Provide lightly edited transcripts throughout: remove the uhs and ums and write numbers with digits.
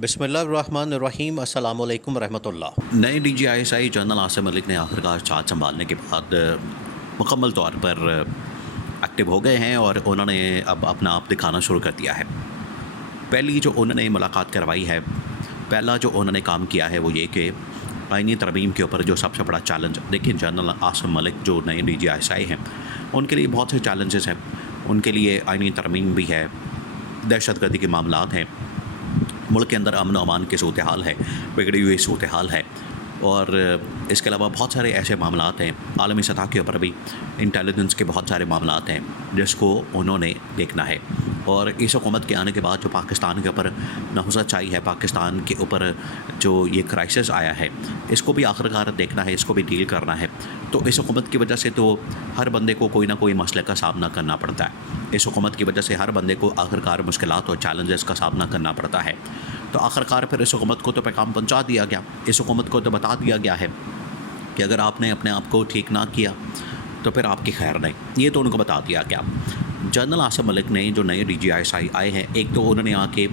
बिस्मिल्लाहिर्रहमानिर्रहीम अस्सलामुअलैकुम रहमतुल्लाह। नए डीजीआईएसआई जनरल आसिम मलिक ने आखिरकार चार्ज संभालने के बाद मुकम्मल तौर पर एक्टिव हो गए हैं और उन्होंने अब अपना आप दिखाना शुरू कर दिया है। पहली जो उन्होंने मुलाकात करवाई है, पहला जो उन्होंने काम किया है वो ये कि आईनी तरमीम के ऊपर जो सबसे बड़ा चैलेंज, देखिए जनरल आसिम मलिक जो नए डीजीआईएसआई हैं उनके लिए बहुत से चैलेंजेस हैं। उनके लिए आईनी तरमीम भी है, दहशतगर्दी के मामलात हैं, मुल्क के अंदर अमन अमान की सूरत हाल है, बिगड़ी हुई सूरत हाल है, और इसके अलावा बहुत सारे ऐसे मामलात हैं आलमी सतह के ऊपर भी, इंटेलिजेंस के बहुत सारे मामलात हैं जिसको उन्होंने देखना है। और इस हुकूमत के आने के बाद जो पाकिस्तान के ऊपर नहुज़त आई है, पाकिस्तान के ऊपर जो ये क्राइसिस आया है, इसको भी आखिरकार देखना है, इसको भी डील करना है। तो इस हुकूमत की वजह से तो हर बंदे को कोई ना कोई मसले का सामना करना पड़ता है। इस हुकूमत की वजह से हर बंदे को आखिरकार मुश्किलात और चैलेंजेस का सामना करना पड़ता है। तो आखिरकार फिर इस हुकूमत को तो पैगाम पहुंचा दिया गया, इस हुकूमत को तो बता दिया गया है कि अगर आपने अपने आप को ठीक ना किया तो फिर आपकी खैर नहीं, ये तो उनको बता दिया गया। जनरल आसिम मलिक ने जो नए डीजीआईएसआई आए हैं, एक तो उन्होंने आके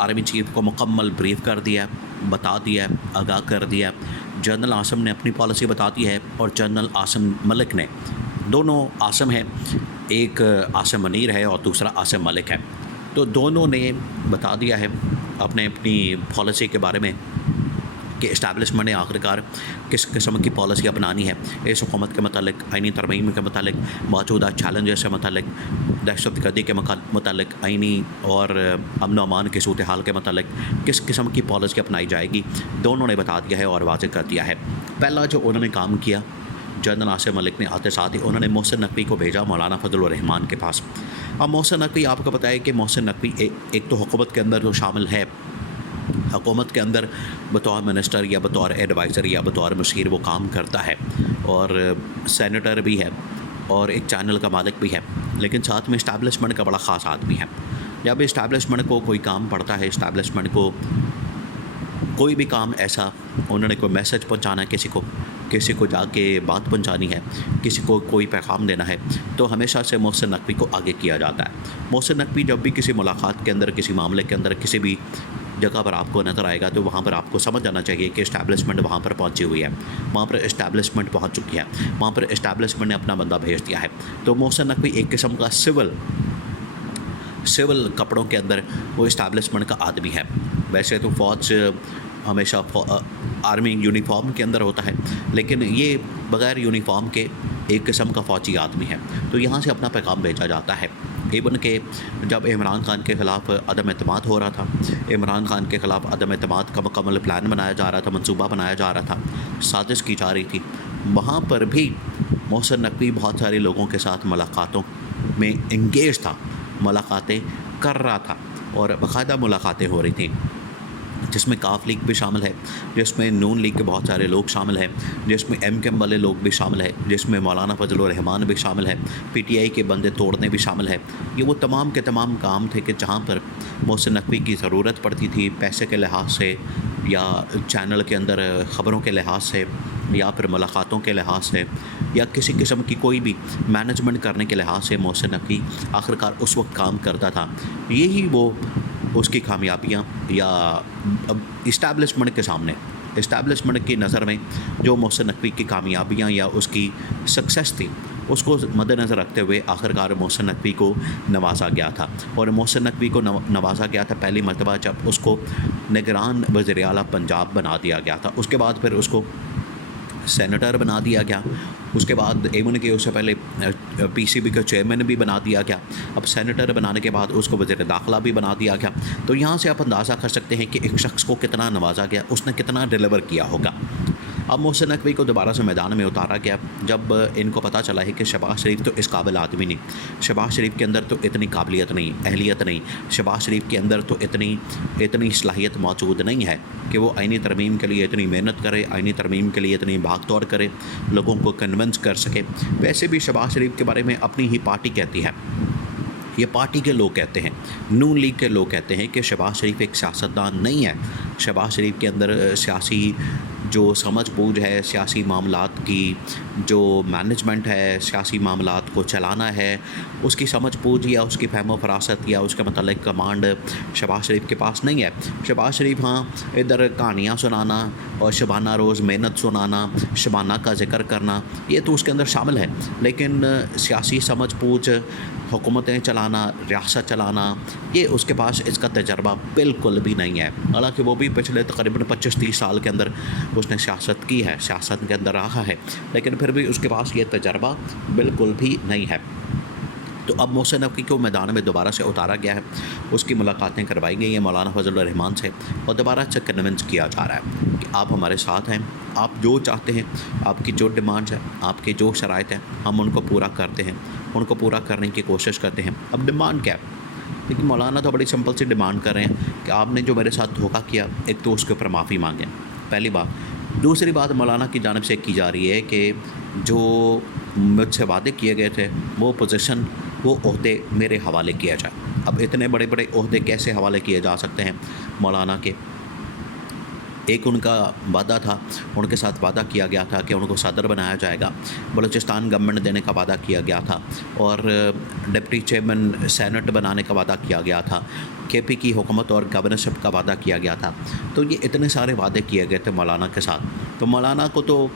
आर्मी चीफ को मुकम्मल ब्रीफ कर दिया, बता दिया, आगाह कर दिया। जनरल आसिम ने अपनी पॉलिसी बता दी है और जनरल आसिम मलिक ने, दोनों आसिम हैं, एक आसिम मनीर है और दूसरा आसिम मलिक है, तो दोनों ने बता दिया है अपने अपनी पॉलिसी के बारे में कि इस्टेब्लिशमेंट ने आखिरकार किस किस्म की पॉलिसी अपनानी है इस हुकूमत के मतलब, आईनी तरमीम के मतलब, मौजूदा चैलेंजेस से मतलब, दहशतगर्दी के मतलब, आईनी और अमन अमान की सूरत हाल के मतलब किस किस्म की पॉलिसी अपनाई जाएगी, दोनों ने बता दिया है और वाज़ेह कर दिया है। पहला जो उन्होंने काम किया जनरल आसिम मलिक ने, आते साथ ही उन्होंने मोहसिन नकवी को भेजा मौलाना फजलुर रहमान के पास। अब मोहसिन नकवी, आपको पता है कि मोहसिन नकवी एक तो हुकूमत के अंदर जो शामिल है, हुकूमत के अंदर बतौर मिनिस्टर या बतौर एडवाइज़र या बतौर मशीर वो काम करता है, और सेनेटर भी है और एक चैनल का मालिक भी है, लेकिन साथ में इस्टेब्लिशमेंट का बड़ा ख़ास आदमी है। जब इस्टेब्लिशमेंट को कोई काम पड़ता है, इस्टेब्लिशमेंट को कोई भी काम ऐसा, उन्होंने कोई मैसेज पहुंचाना है किसी को जाके बात पहुंचानी है, किसी को कोई पैगाम देना है, तो हमेशा से मोहसिन नकवी को आगे किया जाता है। मोहसिन नकवी जब भी किसी मुलाकात के अंदर, किसी मामले के अंदर, किसी भी जगह पर आपको नज़र आएगा तो वहाँ पर आपको समझ जाना चाहिए कि इस्टेब्लिशमेंट वहाँ पर पहुँची हुई है, वहाँ पर इस्टेब्लिशमेंट पहुँच चुकी है, वहाँ पर इस्टेब्लिशमेंट ने अपना बंदा भेज दिया है। तो मोहसिन नकवी एक किस्म का सिविल कपड़ों के अंदर वो इस्टेब्लिशमेंट का आदमी है। वैसे तो फ़ौज हमेशा आर्मी यूनिफॉर्म के अंदर होता है, लेकिन ये बग़ैर यूनिफॉर्म के एक किस्म का फ़ौजी आदमी है, तो यहाँ से अपना पैगाम भेजा जाता है। इवन के जब इमरान खान के ख़िलाफ़ अदम एतमाद हो रहा था, इमरान खान के ख़िलाफ़ अदम एतमाद का मुकम्मल प्लान बनाया जा रहा था, मंसूबा बनाया जा रहा था, साजिश की जा रही थी, वहाँ पर भी मोहसिन नकवी बहुत सारे लोगों के साथ मुलाकातों में इंगेज था, मुलाकातें कर रहा था और बाकायदा मुलाकातें हो रही थी, जिसमें काफ लीग भी शामिल है, जिसमें नून लीग के बहुत सारे लोग शामिल हैं, जिसमें एमकेएम वाले लोग भी शामिल हैं, जिसमें मौलाना फजलुर रहमान भी शामिल है, पीटीआई के बंदे तोड़ने भी शामिल है। ये वो तमाम के तमाम काम थे कि जहाँ पर मोहसिन नकवी की ज़रूरत पड़ती थी, पैसे के लिहाज से या चैनल के अंदर ख़बरों के लिहाज से या फिर मुलाकातों के लिहाज से या किसी किस्म की कोई भी मैनेजमेंट करने के लिहाज से मोहसिन नकवी आखिरकार उस वक्त काम करता था। यही वो उसकी कामयाबियाँ या इस्टेब्लिशमेंट के सामने, इस्टेब्लिशमेंट की नज़र में जो मोहसिन नकवी की कामयाबियाँ या उसकी सक्सेस थी, उसको मद्देनज़र रखते हुए आखिरकार मोहसिन नकवी को नवाजा गया था। और मोहसिन नकवी को नवाजा गया था पहली मरतबा जब उसको निगरान वज़ीर आला पंजाब बना दिया गया था। उसके बाद फिर उसको सेनेटर बना दिया गया, उसके बाद एवन के उससे पहले पीसीबी का चेयरमैन भी बना दिया गया, अब सेनेटर बनाने के बाद उसको वज़ीर दाखिला भी बना दिया गया। तो यहाँ से आप अंदाज़ा कर सकते हैं कि एक शख्स को कितना नवाजा गया, उसने कितना डिलीवर किया होगा। अब मोहसिन नकवी को दोबारा से मैदान में उतारा गया जब इनको पता चला है कि शहबाज शरीफ तो इस काबिल आदमी नहीं, शहबाज शरीफ के अंदर तो इतनी काबिलियत नहीं, अहलियत नहीं, शहबाज शरीफ के अंदर तो इतनी सलाहियत मौजूद नहीं है कि वो आईनी तरमीम के लिए इतनी मेहनत करे, आईनी तरमीम के लिए इतनी भाग दौड़ करे, लोगों को कन्विंस कर सके। वैसे भी शहबाज शरीफ के बारे में अपनी ही पार्टी कहती है, ये पार्टी के लोग कहते हैं, नून लीग के लोग कहते हैं कि शहबाज शरीफ एक सियासतदान नहीं है। शहबाज शरीफ के अंदर सियासी जो समझ बूझ है, सियासी मामलात की जो मैनेजमेंट है, सियासी मामलात को चलाना है, उसकी समझ बूझ या उसकी फहम फरासत या उसके मतलब कमांड शहबाज शरीफ के पास नहीं है। शहबाज शरीफ हाँ इधर कहानियाँ सुनाना और शबाना रोज़ मेहनत सुनाना, शबाना का जिक्र करना, ये तो उसके अंदर शामिल है, लेकिन सियासी समझ बूझ, हुकूमतें चलाना, रियासत चलाना, ये उसके पास इसका तजर्बा बिल्कुल भी नहीं है। हालांकि वो भी पिछले तकरीबन 25-30 साल के अंदर उसने सियासत की है, सियासत के अंदर रहा है, लेकिन फिर भी उसके पास ये तजर्बा बिल्कुल भी नहीं है। तो अब मोहसिन नकवी को मैदान में दोबारा से उतारा गया है, उसकी मुलाकातें करवाई गई हैं मौलाना फजलुर रहमान से, और दोबारा से कन्विंस किया जा रहा है कि आप हमारे साथ हैं, आप जो चाहते हैं, आपकी जो डिमांड्स हैं, आपकी जो शराइत हैं, हम उनको पूरा करते हैं, उनको पूरा करने की कोशिश करते हैं। अब डिमांड क्या है? लेकिन मौलाना तो बड़ी सिंपल सी डिमांड कर रहे हैं कि आपने जो मेरे साथ धोखा किया, एक तो उसके ऊपर माफ़ी मांगें, पहली बात। दूसरी बात मौलाना की जानिब से की जा रही है कि जो मुझसे वादे किए गए थे वो पोजीशन, वो ओहदे मेरे हवाले किया जाए। अब इतने बड़े बड़े ओहदे कैसे हवाले किए जा सकते हैं मौलाना के? एक उनका वादा था, उनके साथ वादा किया गया था कि उनको सदर बनाया जाएगा, बलूचिस्तान गवर्नमेंट देने का वादा किया गया था, और डिप्टी चेयरमैन सेनेट बनाने का वादा किया गया था, केपी की हुकूमत और गवर्नरशिप का वादा किया गया था। तो ये इतने सारे वादे किए गए थे मौलाना के साथ। तो मौलाना को तो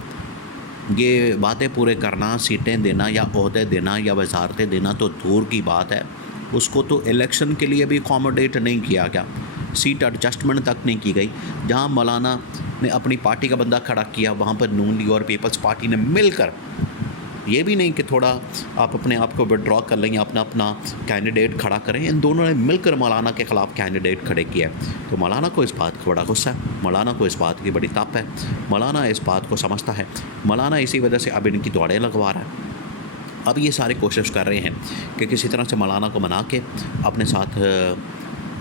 ये वादे पूरे करना, सीटें देना या ओहदे देना या वजारतें देना तो दूर की बात है, उसको तो इलेक्शन के लिए भी अकोमोडेट नहीं किया गया, सीट एडजस्टमेंट तक नहीं की गई। जहां मौलाना ने अपनी पार्टी का बंदा खड़ा किया, वहां पर नून लीग और पीपल्स पार्टी ने मिलकर, ये भी नहीं कि थोड़ा आप अपने आप को विड्रॉ कर लें या अपना अपना कैंडिडेट खड़ा करें, इन दोनों ने मिलकर मौलाना के ख़िलाफ़ कैंडिडेट खड़े किया। तो मौलाना को इस बात का बड़ा गुस्सा है, मौलाना को इस बात की बड़ी ताप है, मौलाना इस बात को समझता है, मौलाना इसी वजह से अब इनकी दौड़ें लगवा रहा है। अब ये सारे कोशिश कर रहे हैं कि किसी तरह से मौलाना को मना के अपने साथ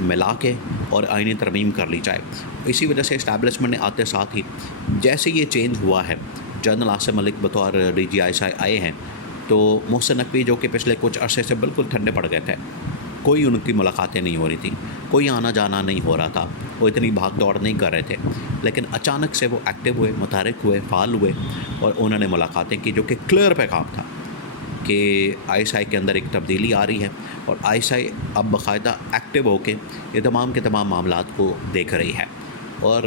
मिला के और आईनी तरमीम कर ली जाए। इसी वजह से इस्टेब्लिशमेंट ने आते साथ ही जैसे ये चेंज हुआ है, जनरल आसिम मलिक बतौर DGI आए हैं, तो मोहसिन नकवी जो कि पिछले कुछ अरसे से बिल्कुल ठंडे पड़ गए थे, कोई उनकी मुलाकातें नहीं हो रही थी, कोई आना जाना नहीं हो रहा था, वो इतनी भाग दौड़ नहीं कर रहे थे, लेकिन अचानक से वो एक्टिव हुए, मुतहरिक हुए, फ़ाल हुए और उन्होंने मुलाकातें की, जो कि क्लियर पैगाम था कि ISI के अंदर एक तब्दीली आ रही है और ISI अब बाकायदा एक्टिव होकर ये तमाम के तमाम मामलात को देख रही है। और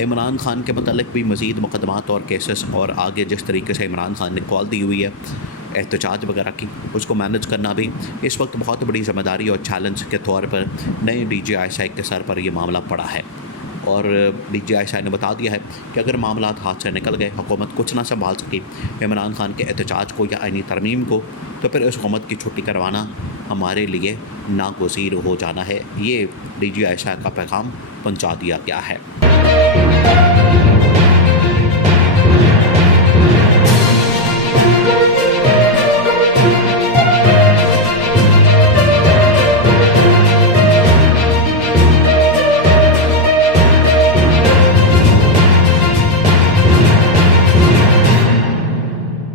इमरान खान के मतलब भी मज़ीद मुकदमात और केसेस, और आगे जिस तरीके से इमरान खान ने कॉल दी हुई है एहतजाज वगैरह की, उसको मैनेज करना भी इस वक्त बहुत बड़ी ज़िम्मेदारी और चैलेंज के तौर पर नए DGI के सर पर यह मामला पड़ा है। और DGI ने बता दिया है कि अगर मामला हाथ से निकल गए, हुकूमत कुछ ना संभाल सकी इमरान खान के एहतजाज को या आईनी तरमीम को, तो फिर इस हुकूमत की छुट्टी करवाना हमारे लिए नागुज़ीर हो जाना है। ये DGI का पैगाम पहुंचा दिया गया है।